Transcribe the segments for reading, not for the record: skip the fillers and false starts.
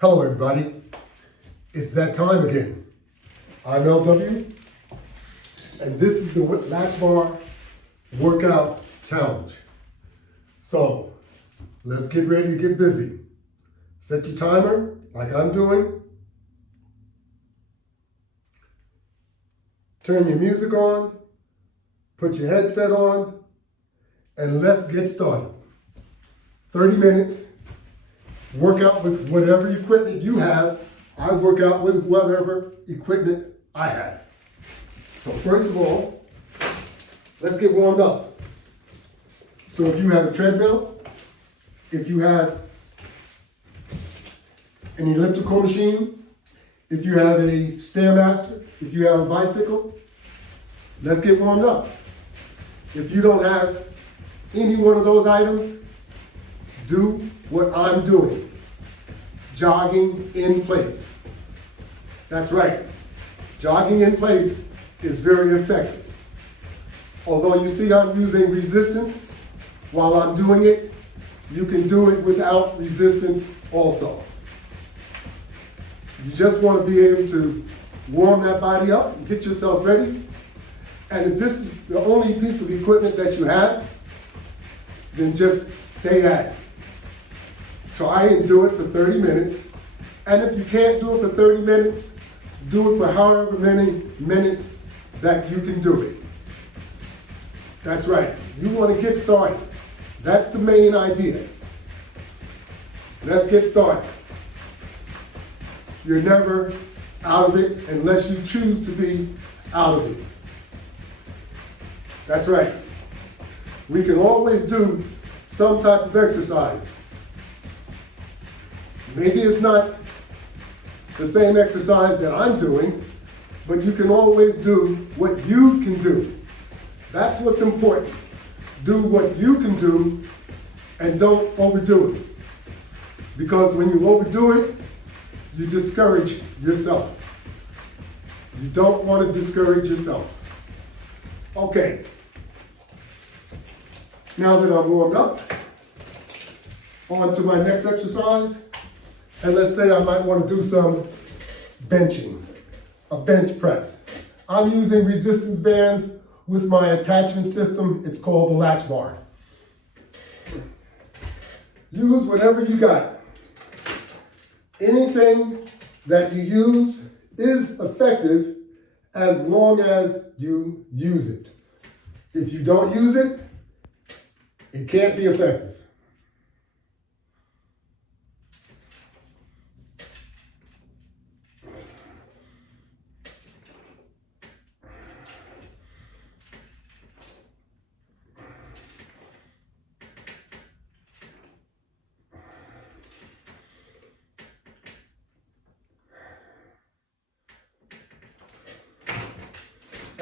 Hello everybody, it's that time again. I'm LW, and this is the Latchbar Workout Challenge. So, let's get ready to get busy. Set your timer, like I'm doing. Turn your music on, put your headset on, and let's get started. 30 minutes. Work out with whatever equipment you have. I work out with whatever equipment I have. So first of all, let's get warmed up. So if you have a treadmill, if you have an elliptical machine, if you have a Stairmaster, if you have a bicycle, let's get warmed up. If you don't have any one of those items, do what I'm doing. Jogging in place. That's right. Jogging in place is very effective. Although you see I'm using resistance while I'm doing it, you can do it without resistance also. You just want to be able to warm that body up and get yourself ready. And if this is the only piece of equipment that you have, then just stay at it. Try and do it for 30 minutes. And if you can't do it for 30 minutes, do it for however many minutes that you can do it. That's right. You want to get started. That's the main idea. Let's get started. You're never out of it unless you choose to be out of it. That's right. We can always do some type of exercise. Maybe it's not the same exercise that I'm doing, but you can always do what you can do. That's what's important. Do what you can do and don't overdo it. Because when you overdo it, you discourage yourself. You don't want to discourage yourself. Okay. Now that I'm warmed up, on to my next exercise. And let's say I might want to do some benching, a bench press. I'm using resistance bands with my attachment system. It's called the Latchbar. Use whatever you got. Anything that you use is effective as long as you use it. If you don't use it, it can't be effective.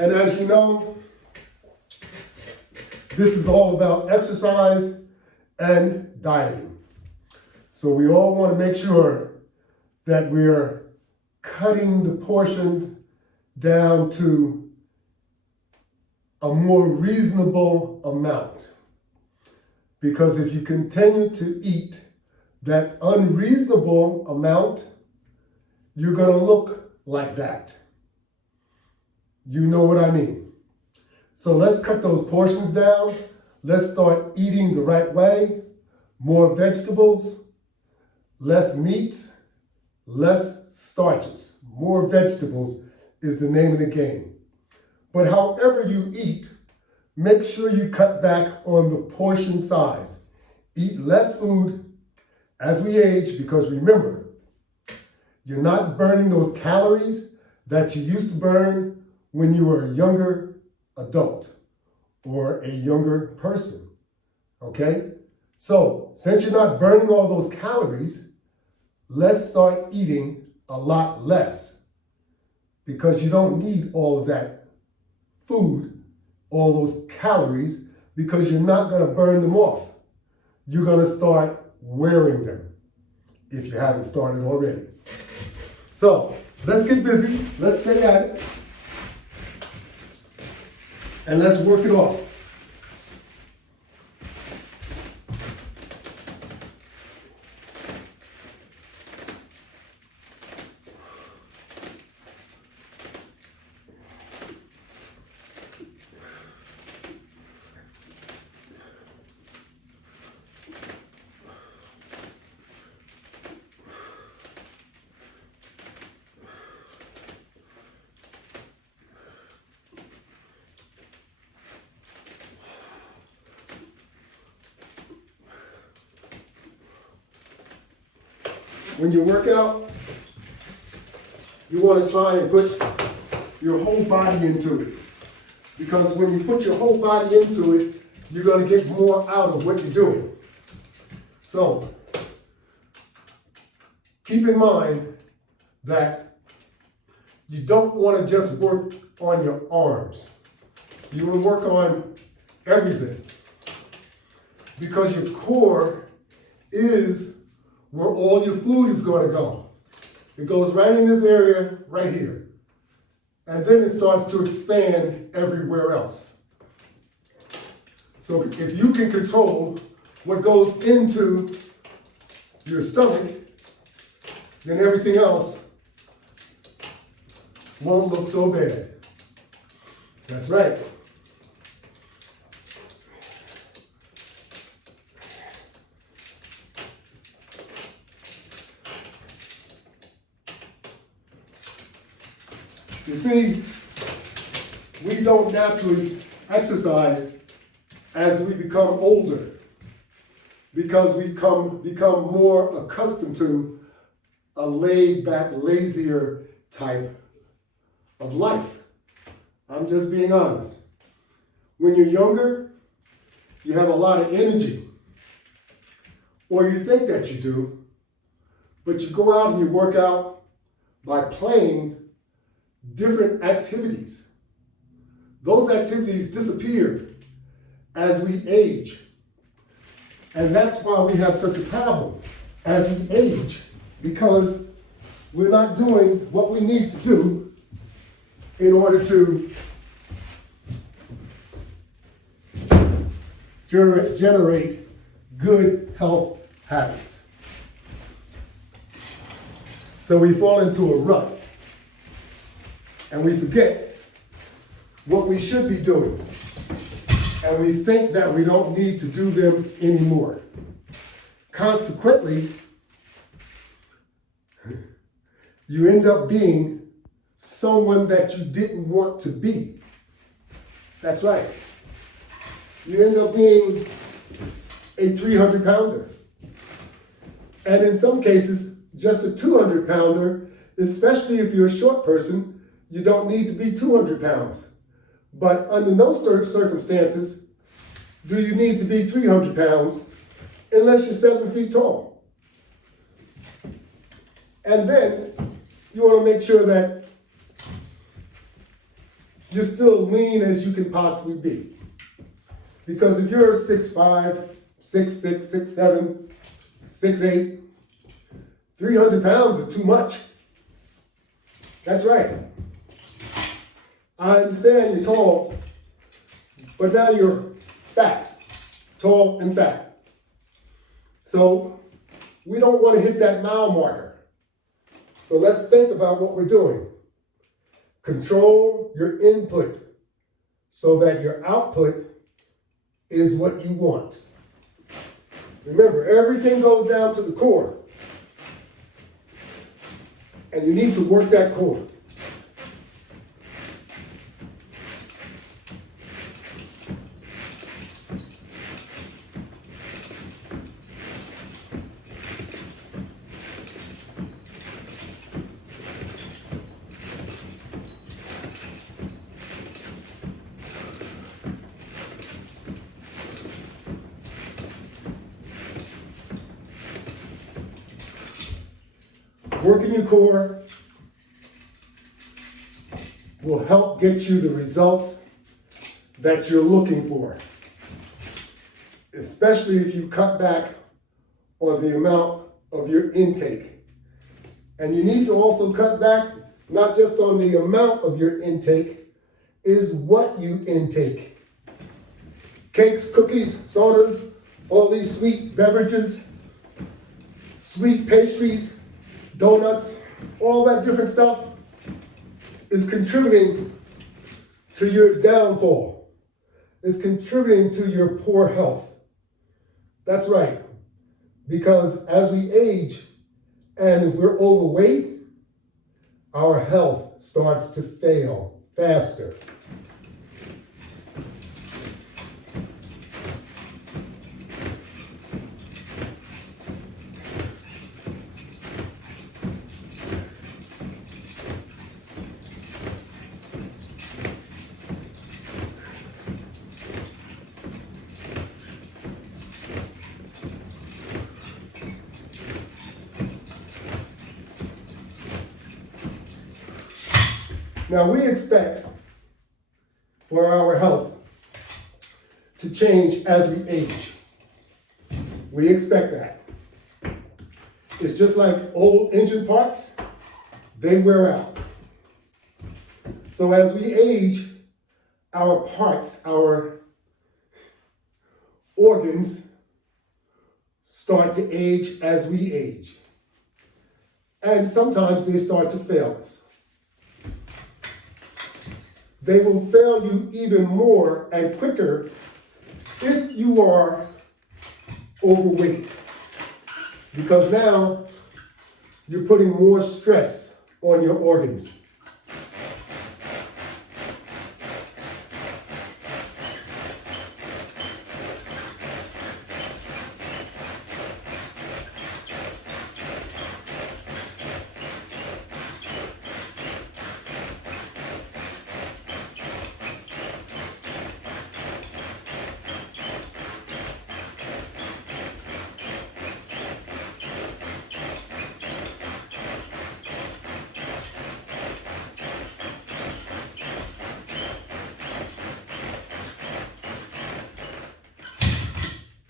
And as you know, this is all about exercise and dieting. So we all want to make sure that we're cutting the portions down to a more reasonable amount. Because if you continue to eat that unreasonable amount, you're going to look like that. You know what I mean. So let's cut those portions down. Let's start eating the right way. More vegetables, less meat, less starches. More vegetables is the name of the game. But however you eat, make sure you cut back on the portion size. Eat less food as we age, because remember, you're not burning those calories that you used to burn when you were a younger adult or a younger person, okay? So, since you're not burning all those calories, let's start eating a lot less, because you don't need all of that food, all those calories, because you're not gonna burn them off. You're gonna start wearing them if you haven't started already. So, let's get busy, let's stay at it. And let's work it off. when you work out, you want to try and put your whole body into it. Because when you put your whole body into it, you're going to get more out of what you're doing. So, keep in mind that you don't want to just work on your arms. You want to work on everything. Because your core is where all your food is going to go. It goes right in this area right here. And then it starts to expand everywhere else. So if you can control what goes into your stomach, then everything else won't look so bad. That's right. You see, we don't naturally exercise as we become older because we become more accustomed to a laid-back, lazier type of life. I'm just being honest. When you're younger, you have a lot of energy, or you think that you do, but you go out and you work out by playing different activities. Those activities disappear as we age. And that's why we have such a problem as we age, because we're not doing what we need to do in order to generate good health habits. So we fall into a rut. And we forget what we should be doing. And we think that we don't need to do them anymore. Consequently, you end up being someone that you didn't want to be. That's right. You end up being a 300-pounder. And in some cases, just a 200-pounder, especially if you're a short person. You don't need to be 200 pounds. But under no circumstances do you need to be 300 pounds unless you're 7 feet tall. And then you want to make sure that you're still lean as you can possibly be. Because if you're 6'5", 6'6", 6'7", 6'8", 300 pounds is too much. That's right. I understand you're tall, but now you're fat, tall and fat. So we don't want to hit that mile marker. So let's think about what we're doing. Control your input so that your output is what you want. Remember, everything goes down to the core. And you need to work that core. Working your core will help get you the results that you're looking for, especially if you cut back on the amount of your intake. And you need to also cut back not just on the amount of your intake, is what you intake. Cakes, cookies, sodas, all these sweet beverages, sweet pastries, donuts, all that different stuff is contributing to your downfall. It's contributing to your poor health. That's right. Because as we age and if we're overweight, our health starts to fail faster. Now we expect for our health to change as we age. We expect that. It's just like old engine parts, they wear out. So as we age, our parts, our organs start to age as we age. And sometimes they start to fail us. They will fail you even more and quicker if you are overweight. Because now you're putting more stress on your organs.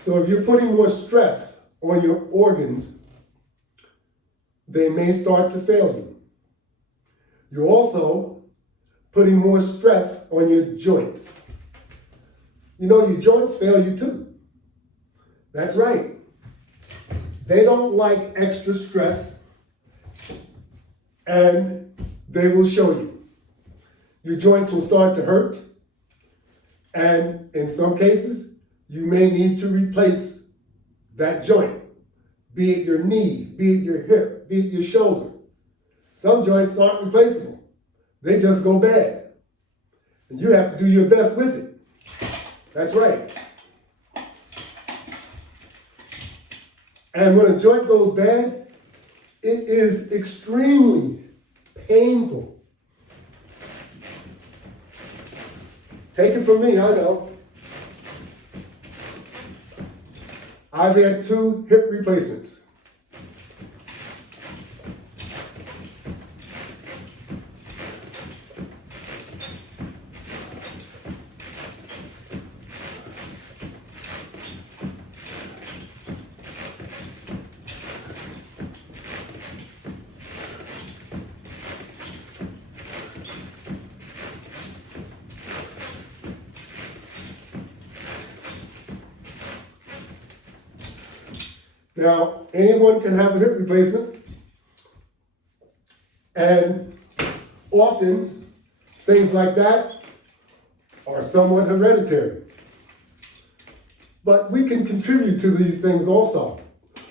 So if you're putting more stress on your organs, they may start to fail you. You're also putting more stress on your joints. You know, your joints fail you too. That's right. They don't like extra stress, and they will show you. Your joints will start to hurt, and in some cases, you may need to replace that joint, be it your knee, be it your hip, be it your shoulder. Some joints aren't replaceable. They just go bad. And you have to do your best with it. That's right. And when a joint goes bad, it is extremely painful. Take it from me, I know. I've had 2 hip replacements. Now, anyone can have a hip replacement, and often things like that are somewhat hereditary. But we can contribute to these things also,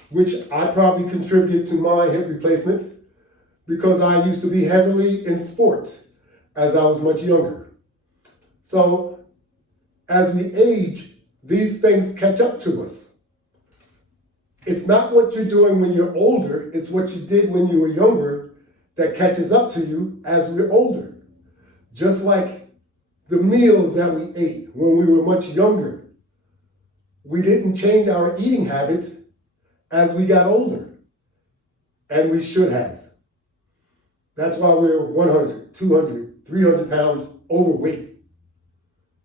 which I probably contribute to my hip replacements because I used to be heavily in sports as I was much younger. So as we age, these things catch up to us. It's not what you're doing when you're older, it's what you did when you were younger that catches up to you as we're older. Just like the meals that we ate when we were much younger. We didn't change our eating habits as we got older, and we should have. That's why we're 100, 200, 300 pounds overweight.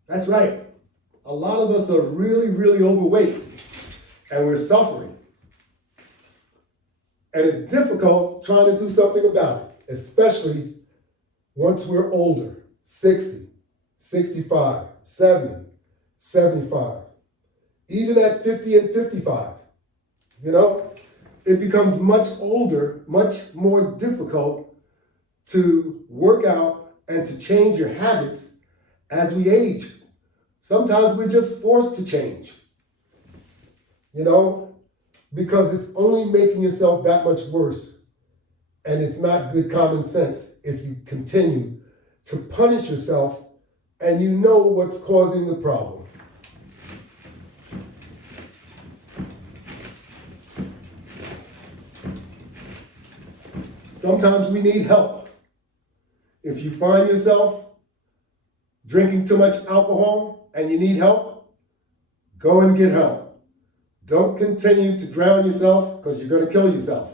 That's right. A lot of us are really, really overweight, and we're suffering. And it's difficult trying to do something about it, especially once we're older, 60, 65, 70, 75, even at 50 and 55. You know, it becomes much older, much more difficult to work out and to change your habits as we age. Sometimes we're just forced to change, you know, because it's only making yourself that much worse. And it's not good common sense if you continue to punish yourself and you know what's causing the problem. Sometimes we need help. If you find yourself drinking too much alcohol and you need help, go and get help. Don't continue to drown yourself because you're going to kill yourself.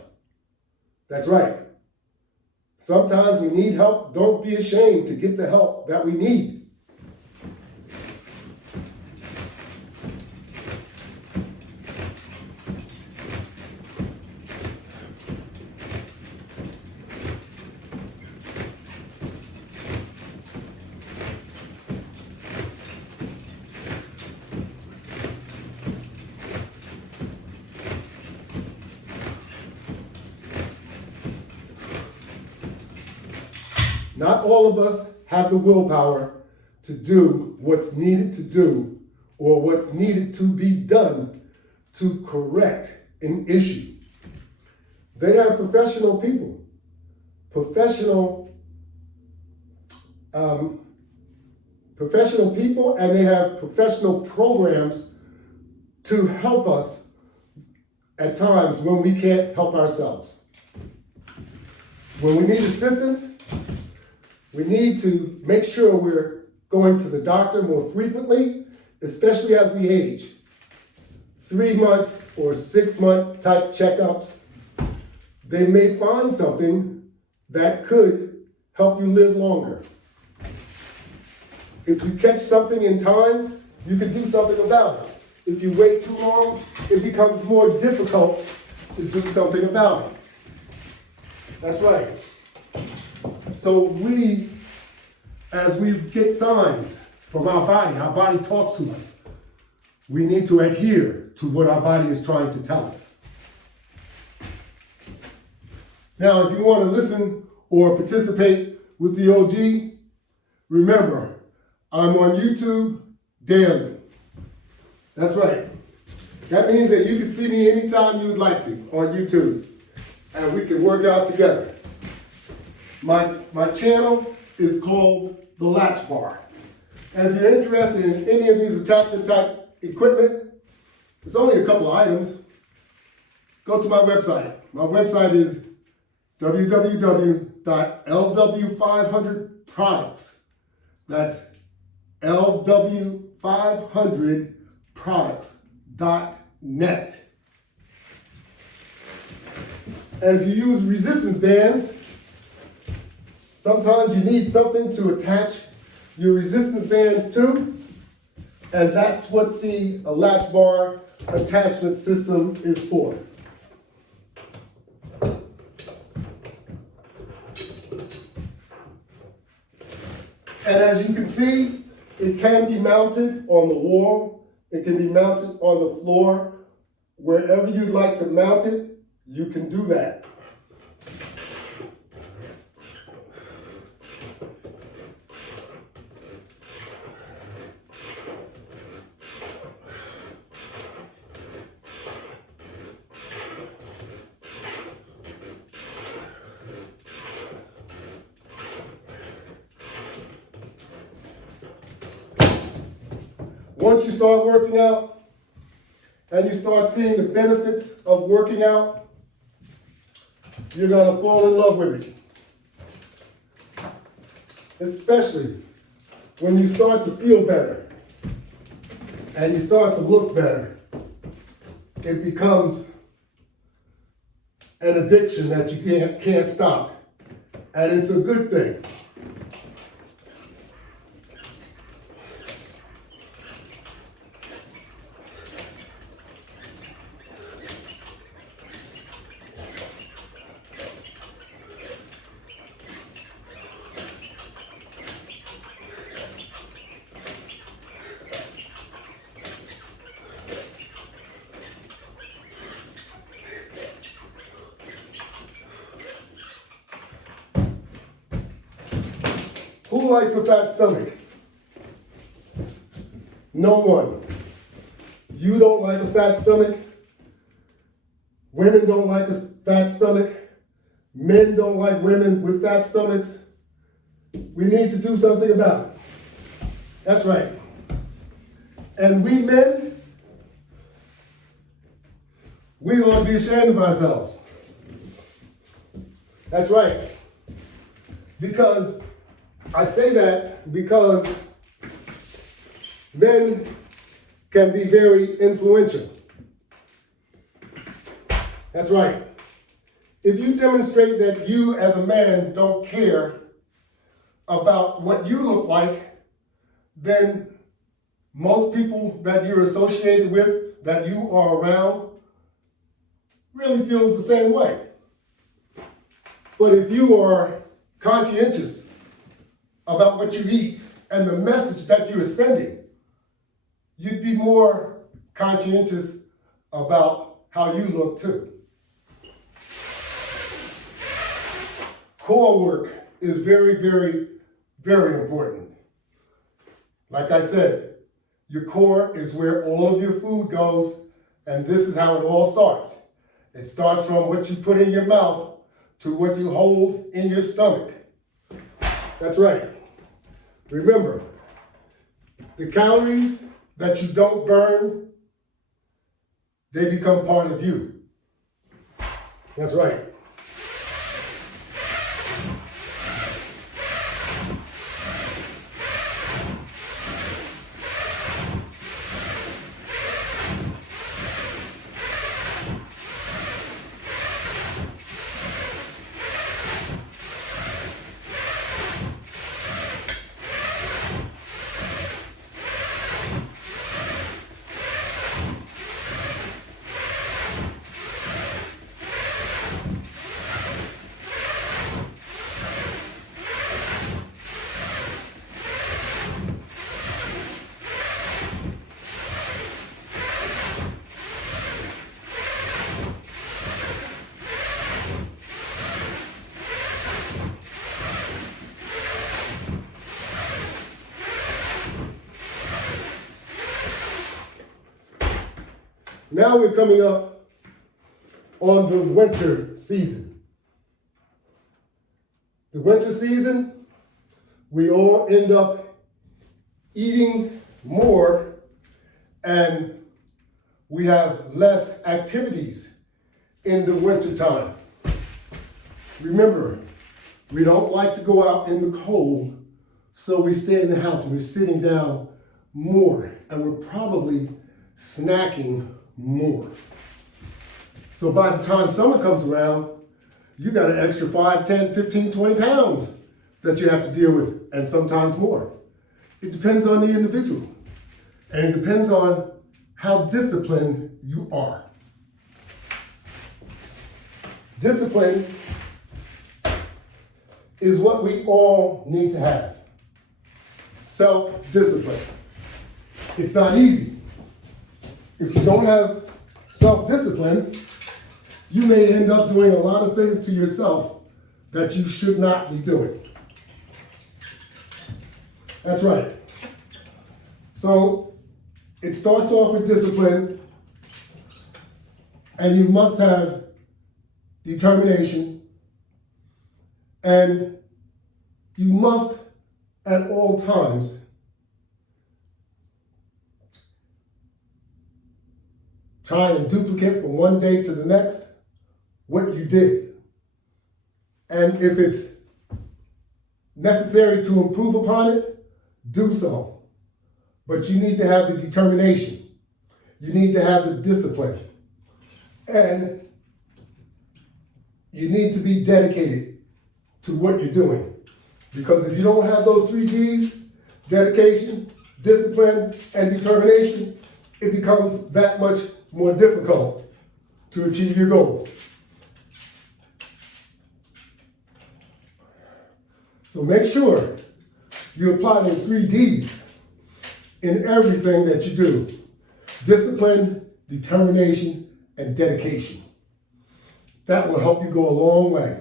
That's right. Sometimes we need help. Don't be ashamed to get the help that we need. Not all of us have the willpower to do what's needed to do or what's needed to be done to correct an issue. They have professional people, professional people, and they have professional programs to help us at times when we can't help ourselves. When we need assistance, we need to make sure we're going to the doctor more frequently, especially as we age. 3 months or 6 month type checkups. They may find something that could help you live longer. If you catch something in time, you can do something about it. If you wait too long, it becomes more difficult to do something about it. That's right. So we, as we get signs from our body talks to us. We need to adhere to what our body is trying to tell us. Now, if you want to listen or participate with the OG, remember, I'm on YouTube daily. That's right. That means that you can see me anytime you'd like to on YouTube, and we can work out together. My channel is called the Latchbar. And if you're interested in any of these attachment type equipment, it's only a couple of items. Go to my website. My website is www.lw500products. That's lw500products.net. And if you use resistance bands, sometimes you need something to attach your resistance bands to, and that's what the Latchbar attachment system is for. And as you can see, it can be mounted on the wall, it can be mounted on the floor. Wherever you'd like to mount it, you can do that. Once you start working out and you start seeing the benefits of working out, you're going to fall in love with it. Especially when you start to feel better and you start to look better. It becomes an addiction that you can't stop. And it's a good thing. Who likes a fat stomach? No one. You don't like a fat stomach. Women don't like a fat stomach. Men don't like women with fat stomachs. We need to do something about it. That's right. And we men, we ought to be ashamed of ourselves. That's right. Because I say that because men can be very influential. That's right. If you demonstrate that you as a man don't care about what you look like, then most people that you're associated with, that you are around, really feels the same way. But if you are conscientious about what you eat and the message that you're sending, you'd be more conscientious about how you look too. Core work is very, very, very important. Like I said, your core is where all of your food goes, and this is how it all starts. It starts from what you put in your mouth to what you hold in your stomach. That's right. Remember, the calories that you don't burn, they become part of you. That's right. Now we're coming up on the winter season. The winter season, we all end up eating more and we have less activities in the winter time. Remember, we don't like to go out in the cold, so we stay in the house and we're sitting down more and we're probably snacking more. So by the time summer comes around, you got an extra 5, 10, 15, 20 pounds that you have to deal with, and sometimes more. It depends on the individual, and it depends on how disciplined you are. Discipline is what we all need to have. Self-discipline. It's not easy. If you don't have self-discipline, you may end up doing a lot of things to yourself that you should not be doing. That's right. So it starts off with discipline, and you must have determination, and you must at all times try and duplicate from one day to the next what you did. And if it's necessary to improve upon it, do so. But you need to have the determination. You need to have the discipline. And you need to be dedicated to what you're doing. Because if you don't have those 3 Ds, dedication, discipline, and determination, it becomes that much more difficult to achieve your goal. So make sure you apply those 3 Ds in everything that you do. Discipline, determination, and dedication. That will help you go a long way.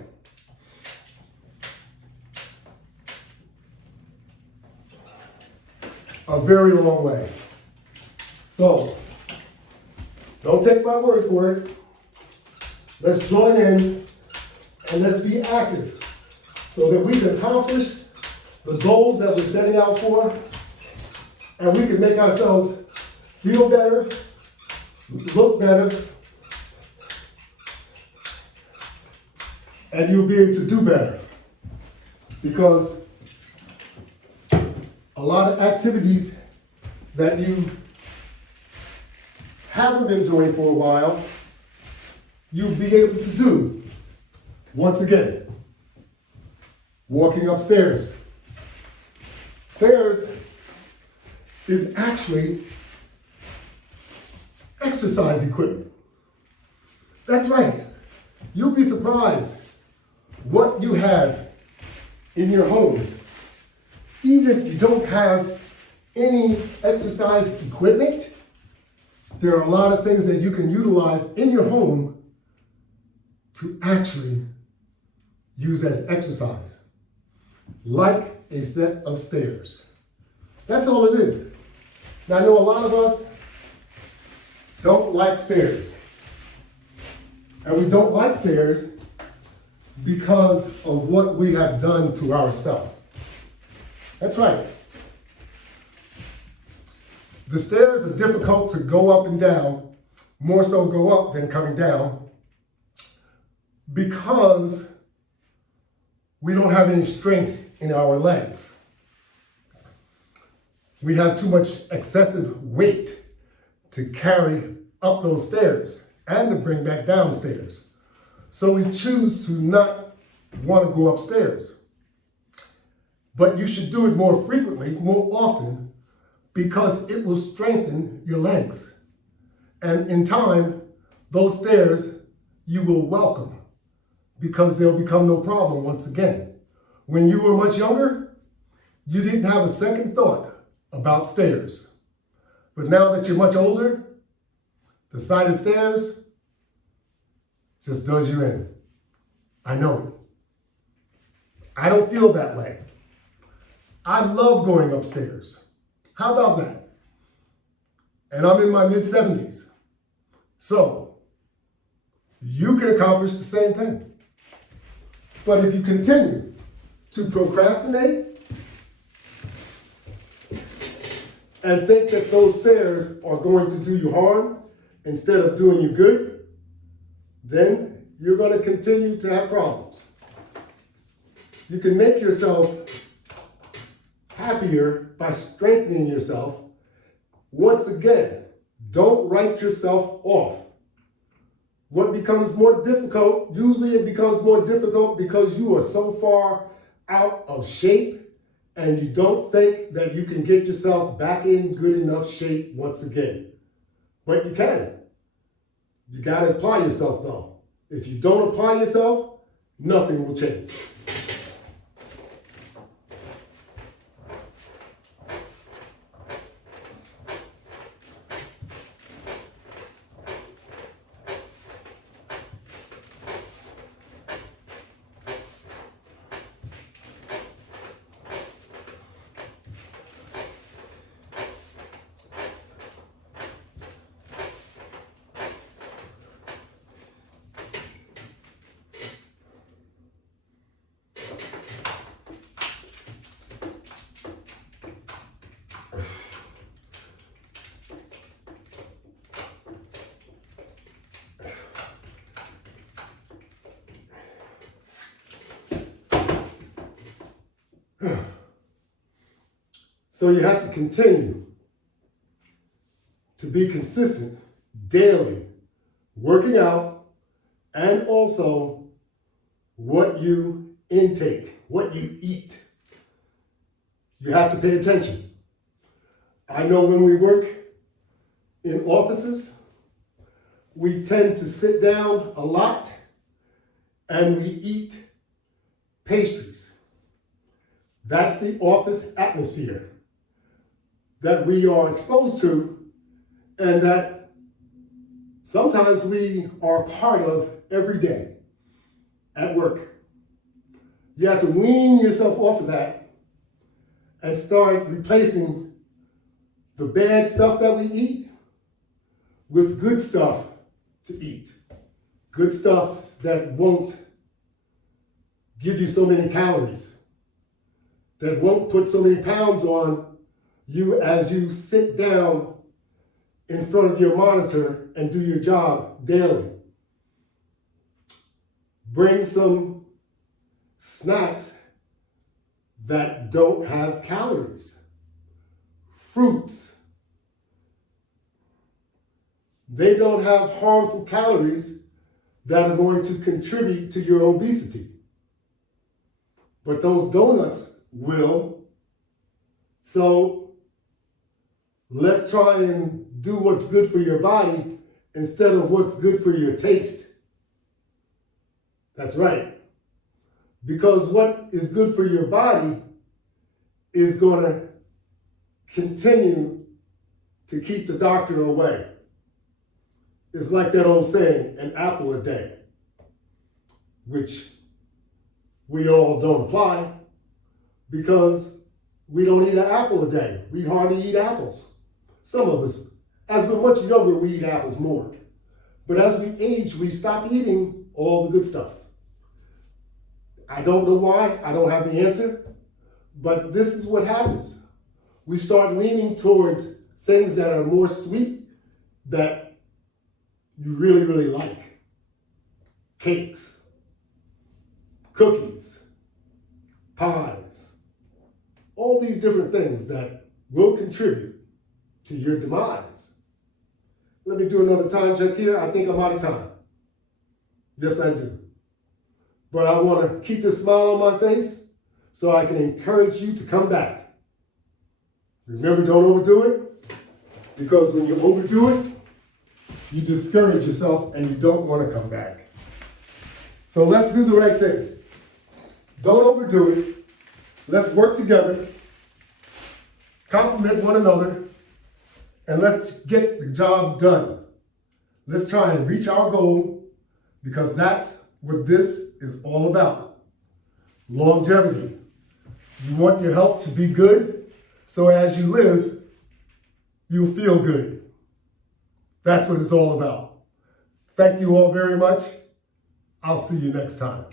A very long way. So, don't take my word for it. Let's join in and let's be active so that we can accomplish the goals that we're setting out for, and we can make ourselves feel better, look better, and you'll be able to do better. Because a lot of activities that you haven't been doing for a while, you'll be able to do Once again, walking upstairs. Stairs is actually exercise equipment. That's right. You'll be surprised what you have in your home. Even if you don't have any exercise equipment, there are a lot of things that you can utilize in your home to actually use as exercise, like a set of stairs. That's all it is. Now, I know a lot of us don't like stairs. And we don't like stairs because of what we have done to ourselves. That's right. The stairs are difficult to go up and down, more so go up than coming down, because we don't have any strength in our legs. We have too much excessive weight to carry up those stairs and to bring back downstairs. So we choose to not want to go upstairs. But you should do it more frequently, more often, because it will strengthen your legs. And in time, those stairs you will welcome, because they'll become no problem once again. When you were much younger, you didn't have a second thought about stairs. But now that you're much older, the sight of stairs just does you in. I know it. I don't feel that way. I love going upstairs. How about that? And I'm in my mid-70s. So, you can accomplish the same thing. But if you continue to procrastinate and think that those stairs are going to do you harm instead of doing you good, then you're going to continue to have problems. You can make yourself happier by strengthening yourself. Once again, don't write yourself off. What becomes more difficult, usually it becomes more difficult because you are so far out of shape and you don't think that you can get yourself back in good enough shape once again. But you can. You got to apply yourself though. If you don't apply yourself, nothing will change. So you have to continue to be consistent daily, working out, and also what you intake, what you eat. You have to pay attention. I know when we work in offices, we tend to sit down a lot and we eat pastries. That's the office atmosphere that we are exposed to and that sometimes we are part of every day at work. You have to wean yourself off of that and start replacing the bad stuff that we eat with good stuff to eat. Good stuff that won't give you so many calories, that won't put so many pounds on you as you sit down in front of your monitor and do your job daily. Bring some snacks that don't have calories. Fruits. They don't have harmful calories that are going to contribute to your obesity. But those donuts will. So let's try and do what's good for your body instead of what's good for your taste. That's right. Because what is good for your body is going to continue to keep the doctor away. It's like that old saying, an apple a day, which we all don't apply because we don't eat an apple a day. We hardly eat apples. Some of us, as we're much younger, we eat apples more. But as we age, we stop eating all the good stuff. I don't know why, I don't have the answer, but this is what happens. We start leaning towards things that are more sweet that you really, really like. Cakes, cookies, pies, all these different things that will contribute to your demise. Let me do another time check here. I think I'm out of time. Yes, I do. But I want to keep this smile on my face so I can encourage you to come back. Remember, don't overdo it, because when you overdo it, you discourage yourself and you don't want to come back. So let's do the right thing. Don't overdo it. Let's work together, compliment one another, and let's get the job done. Let's try and reach our goal, because that's what this is all about. Longevity. You want your health to be good, so as you live, you'll feel good. That's what it's all about. Thank you all very much. I'll see you next time.